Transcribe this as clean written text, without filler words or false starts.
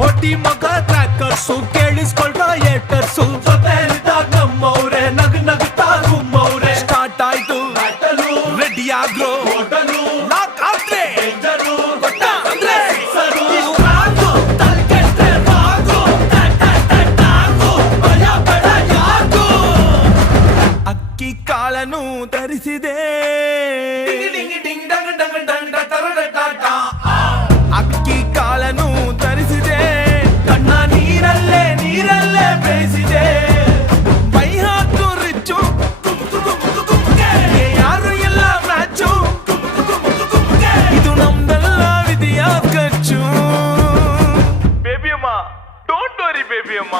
ಹೊಟ್ಟಿ ಮಗ ಟ್ರ್ಯಾಕರ್ಸು ಕೇಳಿಸ್ಕೊಳ್ದ ಏಟರ್ಸು ಜೊತೆಲಿದ್ದಾಗ ನಮ್ಮವ್ರೆ ನಗ್ ನಗ್ತಾ ಗುಮ್ಮವ್ರೆ ಸ್ಟಾರ್ಟ್ ಆಯ್ತು ರೆಡಿ ಆಗ್ರೋ ಲಾಕ್ ಆದ್ರೆ ಗೊತ್ತ ಅಂದ್ರೆ ಅಕ್ಕಿ ಕಾಳನು ತರಿಸಿದೆ ಅಕ್ಕಿ ಕಾಳನು ತರಿಸಿದೆ ಕಣ್ಣ ನೀರಲ್ಲೇ ಬೇಯಿಸಿದೆ ಬೈ ಹಾಕು ರಿಚ್ಚು ಯಾರು ಎಲ್ಲ ಮ್ಯಾಚು ಇದು ನಮ್ದೆಲ್ಲ ವಿಧಿಯ ಖರ್ಚು ಬೇಬಿ ಅಮ್ಮ, ಡೋಂಟ್ ವರಿ ಬೇಬಿ ಅಮ್ಮ.